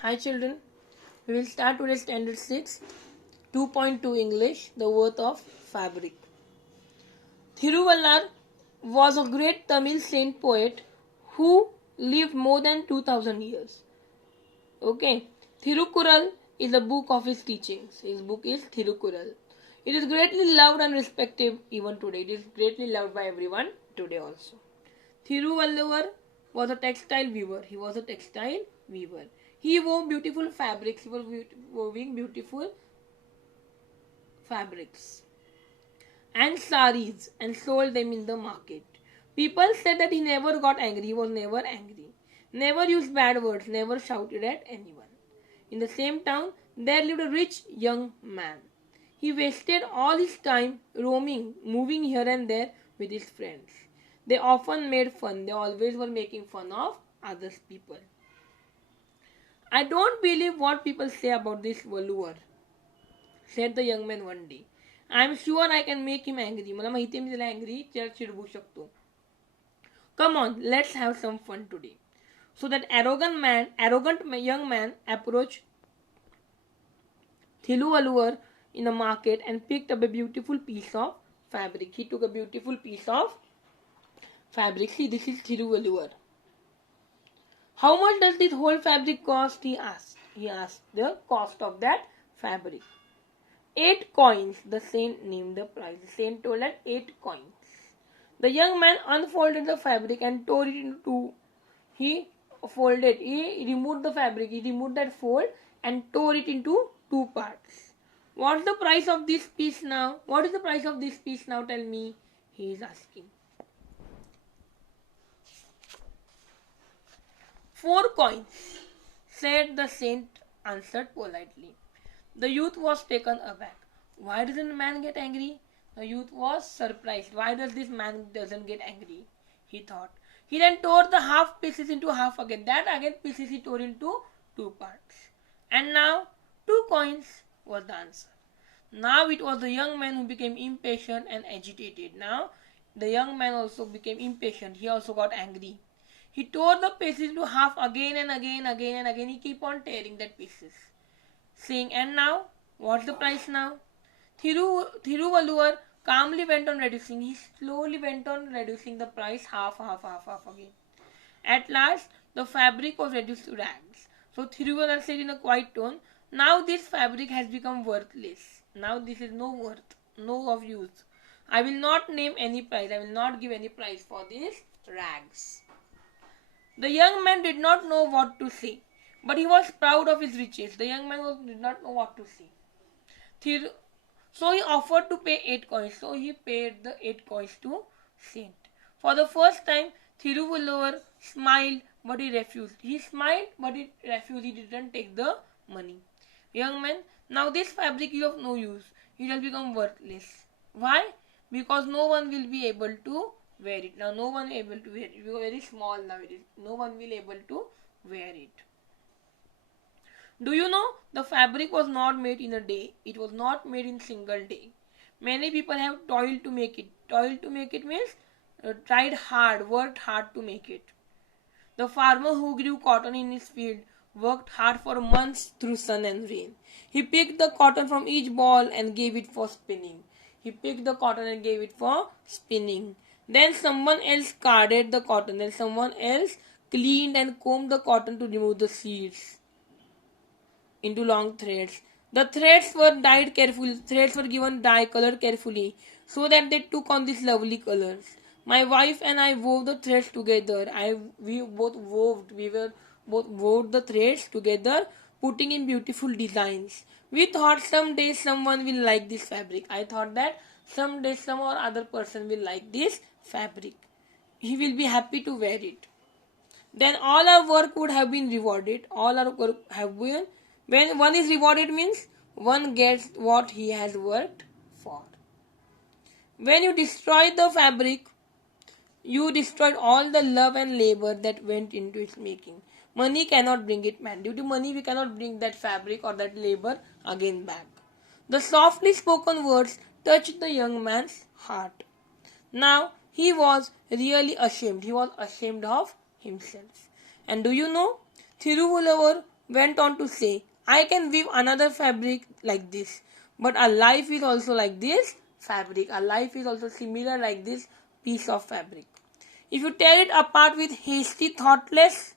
Hi children, we will start today's standard 6, 2.2 English, the worth of fabric. Thiruvallar was a great Tamil saint poet who lived more than 2000 years. Okay, Thirukural is a book of his teachings. His book is Thirukural. It is greatly loved and respected even today. It is greatly loved by everyone today also. Thiruvalluvar was a textile weaver. He was a textile weaver. He wove beautiful fabrics. He was weaving beautiful fabrics and saris and sold them in the market. People said that he never got angry. He was never angry. Never used bad words. Never shouted at anyone. In the same town, there lived a rich young man. He wasted all his time roaming, moving here and there with his friends. They often made fun. They always were making fun of other people. I don't believe what people say about this Valluvar, said the young man one day. I am sure I can make him angry. मला माहिती मी त्याला angry चिडवू शकतो. Come on, let's have some fun today. So that arrogant young man approached Thiruvalluvar in the market and picked up a beautiful piece of fabric. He took a beautiful piece of fabric. See, this is Thiruvalluvar. How much does this whole fabric cost? He asked. He asked the cost of that fabric. 8 coins. The saint named the price. The saint told that 8 coins. The young man unfolded the fabric and tore it into two. He removed the fabric. He removed that fold and tore it into 2 parts. What's the price of this piece now? What is the price of this piece now? Tell me. He is asking. 4 coins, said the saint, answered politely. The youth was taken aback. Why doesn't the man get angry? The youth was surprised. Why does this man doesn't get angry? He thought. He then tore the half pieces into half again. That again pieces he tore into 2 parts. And now 2 coins was the answer. Now it was the young man who became impatient and agitated. Now the young man also became impatient. He also got angry. He tore the pieces into half again and again. He keep on tearing that pieces. Saying, and now, what's the price now? Thiruvalluvar calmly went on reducing. He slowly went on reducing the price half again. At last, the fabric was reduced to rags. So Thiruvalluvar said in a quiet tone, now this fabric has become worthless. Now this is no worth, no of use. I will not name any price. I will not give any price for these rags. The young man did not know what to say, but he was proud of his riches. The young man did not know what to say. So he offered to pay 8 coins. So he paid the 8 coins to saint. For the first time, Thiruvalluvar smiled, but he refused. He smiled, but he refused. He didn't take the money. Young man, now this fabric is of no use. It will become worthless. Why? Because no one will be able to wear it. Now no one will be able to wear it. It is very small now. No one will be able to wear it. Do you know the fabric was not made in a day? It was not made in single day. Many people have toiled to make it. Toiled to make it means tried hard, worked hard to make it. The farmer who grew cotton in his field worked hard for months through sun and rain. He picked the cotton from each ball and gave it for spinning. He picked the cotton and gave it for spinning. Then someone else carded the cotton. Then someone else cleaned and combed the cotton to remove the seeds into long threads. The threads were dyed carefully. Threads were given dye colored carefully so that they took on these lovely colors. My wife and I wove the threads together. We both wove the threads together, putting in beautiful designs. We thought someday someone will like this fabric. I thought that someday some or other person will like this fabric. He will be happy to wear it. Then all our work would have been rewarded. All our work have been. When one is rewarded means one gets what he has worked for. When you destroy the fabric, you destroyed all the love and labor that went into its making. Money cannot bring it back. Due to money, we cannot bring that fabric or that labor again back. The softly spoken words touched the young man's heart. Now, he was really ashamed. He was ashamed of himself. And do you know, Thiruvalluvar went on to say, I can weave another fabric like this, but our life is also like this fabric. Our life is also similar like this piece of fabric. If you tear it apart with hasty, thoughtless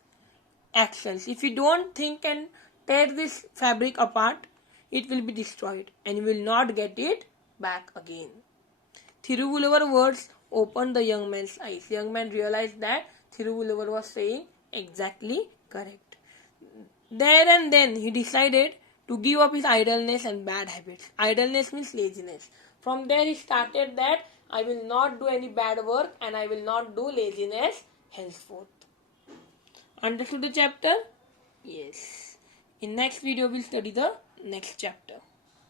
actions, if you don't think and tear this fabric apart, it will be destroyed and you will not get it back again. Thiruvulluvar words opened the young man's eyes. Young man realized that Thiruvulluvar was saying exactly correct. There and then he decided to give up his idleness and bad habits. Idleness means laziness. From there he started that I will not do any bad work and I will not do laziness henceforth. Understood the chapter? Yes. In next video we'll study the next chapter.